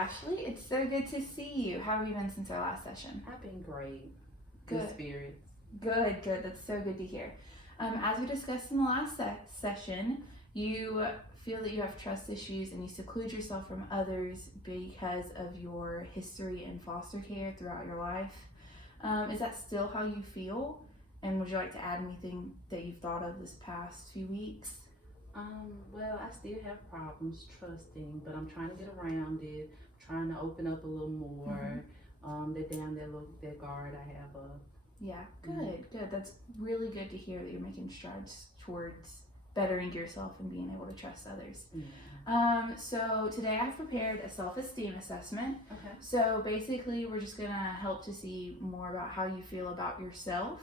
Ashley. It's so good to see you. How have you been since our last session? I've been great. Good. Good spirits. Good. That's so good to hear. As we discussed in the last session, you feel that you have trust issues and you seclude yourself from others because of your history in foster care throughout your life. Is that still how you feel? And would you like to add anything that you've thought of this past few weeks? Well, I still have problems trusting, but I'm trying to get around it. Trying to open up a little more. That down that guard, I have a. Yeah, good. That's really good to hear that you're making strides towards bettering yourself and being able to trust others. So today I've prepared a self-esteem assessment. Okay. So basically we're just gonna help to see more about how you feel about yourself,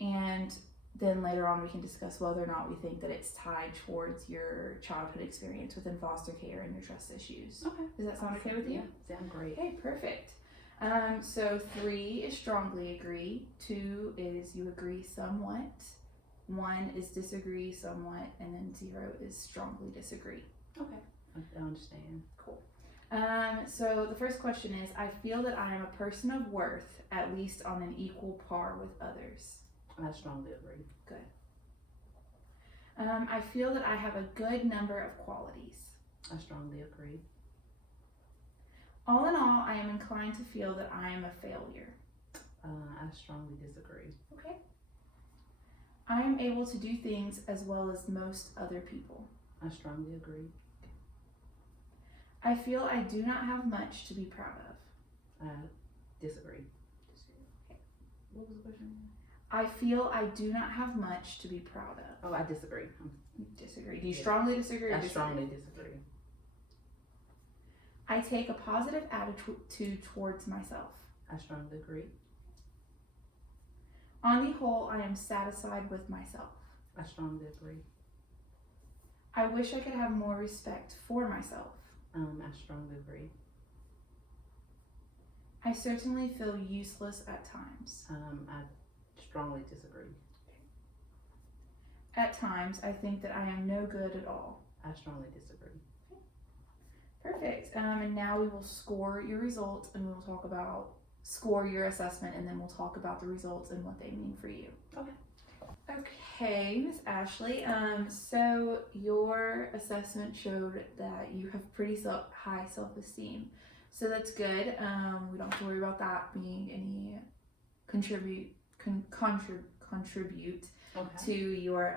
and then later on we can discuss whether or not we think that it's tied towards your childhood experience within foster care and your trust issues. Okay. Does that sound okay with you? Yeah, sound great. Okay, perfect. So 3 is strongly agree, 2 is you agree somewhat, 1 is disagree somewhat, and then 0 is strongly disagree. Okay. I understand. Cool. So the first question is, I feel that I am a person of worth, at least on an equal par with others. I strongly agree. Good. I feel that I have a good number of qualities. I strongly agree. All in all, I am inclined to feel that I am a failure. I strongly disagree. Okay. I am able to do things as well as most other people. I strongly agree. I feel I do not have much to be proud of. I disagree. Okay. What was the question? I feel I do not have much to be proud of. Oh, I disagree. You disagree. Do you strongly disagree or I disagree? strongly disagree. I take a positive attitude towards myself. I strongly agree. On the whole, I am satisfied with myself. I strongly agree. I wish I could have more respect for myself. I strongly agree. I certainly feel useless at times. I strongly disagree. At times, I think that I am no good at all. I strongly disagree. Perfect. And now we will score your results, and we'll talk about score your assessment, and then we'll talk about the results and what they mean for you. Okay, Miss Ashley. So your assessment showed that you have pretty high self-esteem. So that's good. We don't have to worry about that being any contribute to your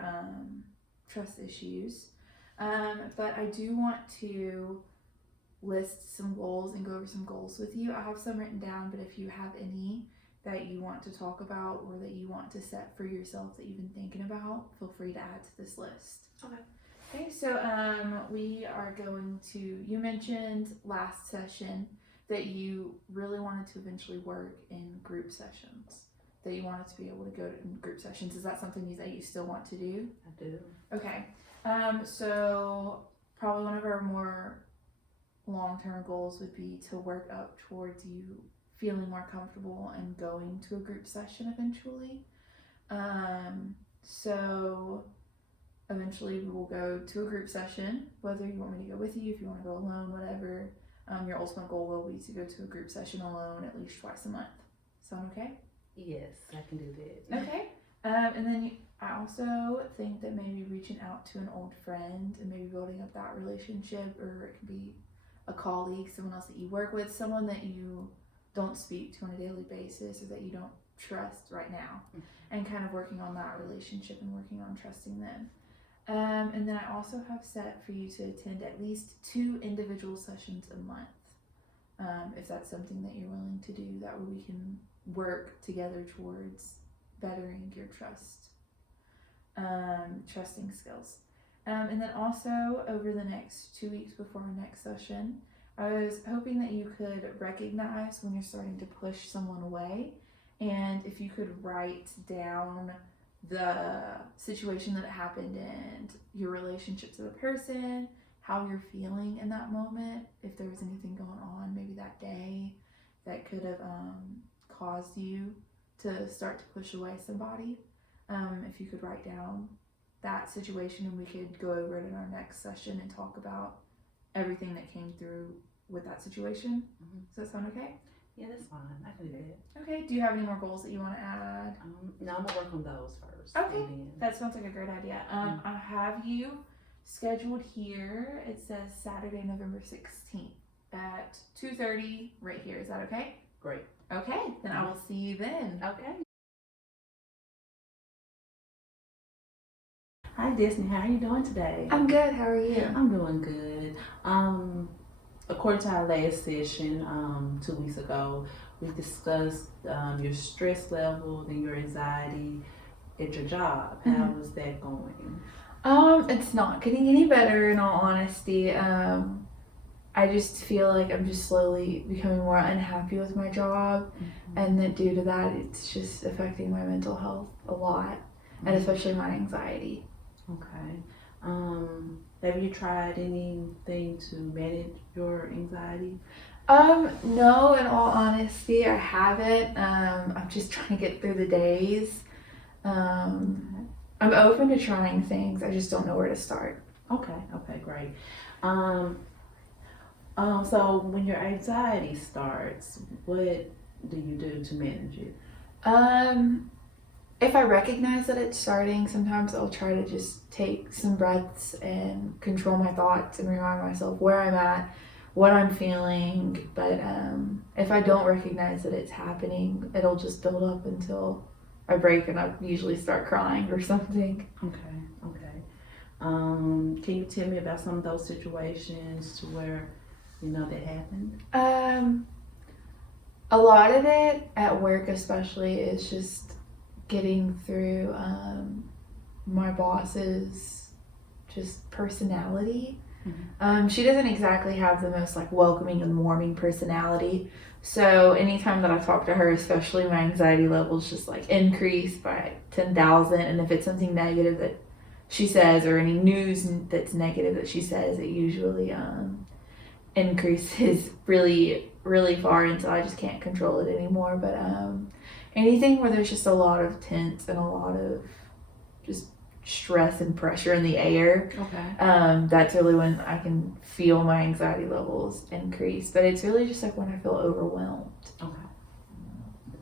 trust issues. But I do want to list some goals and go over some goals with you. I have some written down, but if you have any that you want to talk about or that you want to set for yourself that you've been thinking about, feel free to add to this list. Okay, so we are going to, you mentioned last session that you really wanted to eventually work in group sessions, that you wanted to be able to go to group sessions. Is that something that you still want to do? I do. Okay, so probably one of our more long-term goals would be to work up towards you feeling more comfortable and going to a group session eventually. So eventually we will go to a group session, whether you want me to go with you, if you want to go alone, whatever. Your ultimate goal will be to go to a group session alone at least twice a month. Sound okay? Yes, I can do that. Okay. And then I also think that maybe reaching out to an old friend and maybe building up that relationship, or it could be a colleague, someone else that you work with, someone that you don't speak to on a daily basis or that you don't trust right now, and kind of working on that relationship and working on trusting them. And then I also have set for you to attend at least 2 individual sessions a month, if that's something that you're willing to do. That way we can work together towards bettering your trusting skills. And then also over the next 2 weeks before our next session, I was hoping that you could recognize when you're starting to push someone away, and if you could write down the situation that happened and your relationship to the person, how you're feeling in that moment, if there was anything going on maybe that day that could have caused you to start to push away somebody. If you could write down that situation, and we could go over it in our next session and talk about everything that came through with that situation. Mhm. Does that sound okay? Yeah, that's fine. I can do that. Okay. Do you have any more goals that you want to add? No, I'm gonna work on those first. Okay. And then, That sounds like a great idea. I have you scheduled here. It says Saturday, November 16th at 2:30 right here. Is that okay? great. Okay. Then I will see you then. Okay. Hi, Disney. How are you doing today? I'm good. How are you? I'm doing good. According to our last session, 2 weeks ago, we discussed your stress levels and your anxiety at your job. How was that going? It's not getting any better in all honesty. I just feel like I'm just slowly becoming more unhappy with my job, and that due to that, it's just affecting my mental health a lot, and especially my anxiety. Okay. Have you tried anything to manage your anxiety? No, in all honesty, I haven't. I'm just trying to get through the days. I'm open to trying things. I just don't know where to start. Okay, great. So when your anxiety starts, what do you do to manage it? If I recognize that it's starting, sometimes I'll try to just take some breaths and control my thoughts and remind myself where I'm at, what I'm feeling. But if I don't recognize that it's happening, it'll just build up until I break and I usually start crying or something. Okay. Can you tell me about some of those situations to where that happened? A lot of it at work especially is just getting through my boss's just personality. She doesn't exactly have the most like welcoming and warming personality. So anytime that I talk to her, especially my anxiety levels just like increase by 10,000. And if it's something negative that she says or any news that's negative that she says, it usually increases really far until I just can't control it anymore. But anything where there's just a lot of tense and a lot of just stress and pressure in the air, Okay. that's really when I can feel my anxiety levels increase. But it's really just like when I feel overwhelmed. Okay.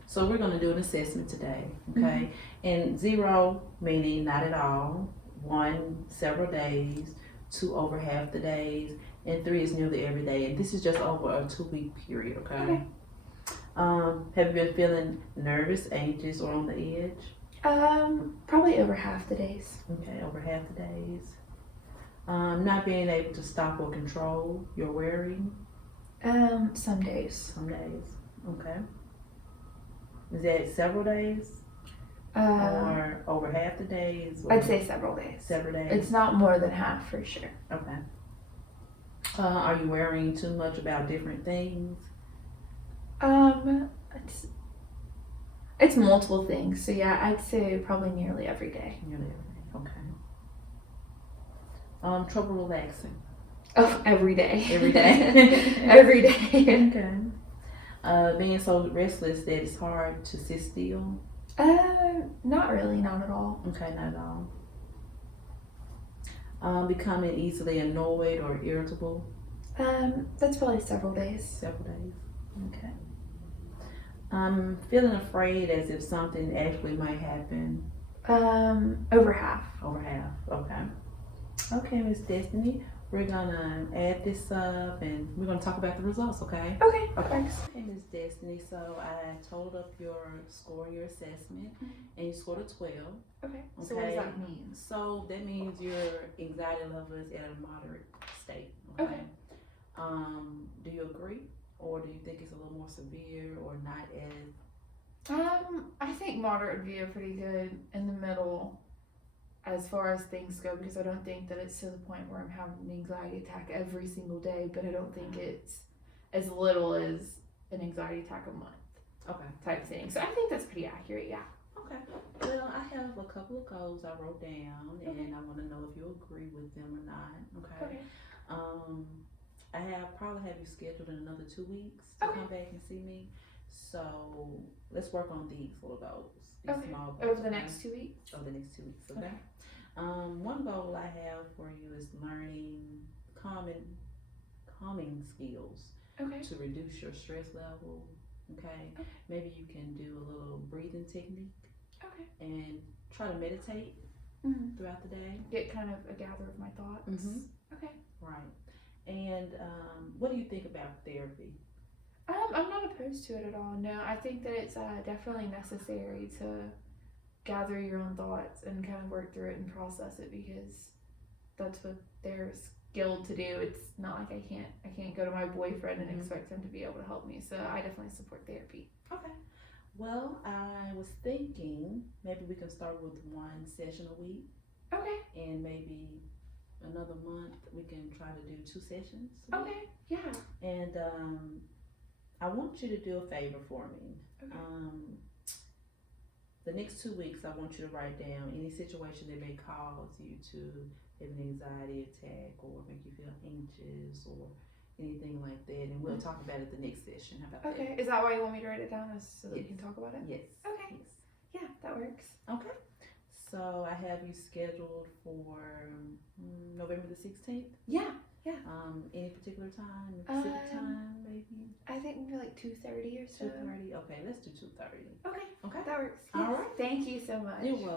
So we're going to do an assessment today, okay? And 0 meaning not at all, 1 several days, 2 over half the days, and 3 is nearly every day. And this is just over a 2-week period, okay? Have you been feeling nervous, anxious, or on the edge? Probably over half the days. Okay, over half the days. Not being able to stop or control your worrying? Some days. Some days, okay. Is that several days? Or over half the days? I'd say several days. Several days? It's not more than half for sure. Okay. Are you worrying too much about different things? It's multiple things. So yeah, I'd say probably nearly every day. Nearly every day, okay. Trouble relaxing? Oh, every day. Every day? Every day. Okay. Being so restless that it's hard to sit still? Not really, not at all. Okay, not at all. Becoming easily annoyed or irritable? That's probably several days. Several days, okay. Feeling afraid as if something actually might happen? Over half. Over half, okay. Okay, Miss Destiny, we're gonna add this up and we're gonna talk about the results, okay? Okay. Thanks. Okay, Miss Destiny, so I totaled up your score, your assessment, and you scored a 12. Okay. So what does that mean? So that means your anxiety level is at a moderate state, Okay. Do you agree? Or do you think it's a little more severe or not as? I think moderate would be a pretty good in the middle as far as things go, because I don't think that it's to the point where I'm having an anxiety attack every single day, but I don't think it's as little as an anxiety attack a month. Okay. Type thing. So I think that's pretty accurate, yeah. Okay. Well, I have a couple of goals I wrote down, and I want to know if you agree with them or not. Okay. Probably have you scheduled in another 2 weeks to come back and see me. So let's work on these little goals. These small goals. Over the next 2 weeks? Over the next 2 weeks, okay. One goal I have for you is learning calming skills. Okay. to reduce your stress level. Okay. Okay. Maybe you can do a little breathing technique Okay. and try to meditate Mm-hmm. throughout the day. Get kind of a gather of my thoughts. Mhm. Okay. Right. And what do you think about therapy? I'm not opposed to it at all. No, I think that it's definitely necessary to gather your own thoughts and kind of work through it and process it, because that's what they're skilled to do. It's not like I can't go to my boyfriend and Mhm. expect him to be able to help me. So I definitely support therapy. Okay. Well, I was thinking maybe we can start with one session a week, Okay. and maybe another month we can try to do 2 sessions a week. Okay. Yeah. And I want you to do a favor for me. Okay. The next 2 weeks, I want you to write down any situation that may cause you to have an anxiety attack or make you feel anxious or anything like that. And we'll talk about it the next session. How about that? Okay. Is that why you want me to write it down, is so that we Yes. can talk about it? Yes. Okay. Yes. Yeah, that works. Okay. So I have you scheduled for November the 16th. Yeah. Any particular time, Pacific time, maybe I think maybe like 2:30 or so. 2:30. Okay, let's do 2:30. Okay. Okay. That works. All Yes. right. Thank you so much. You're welcome.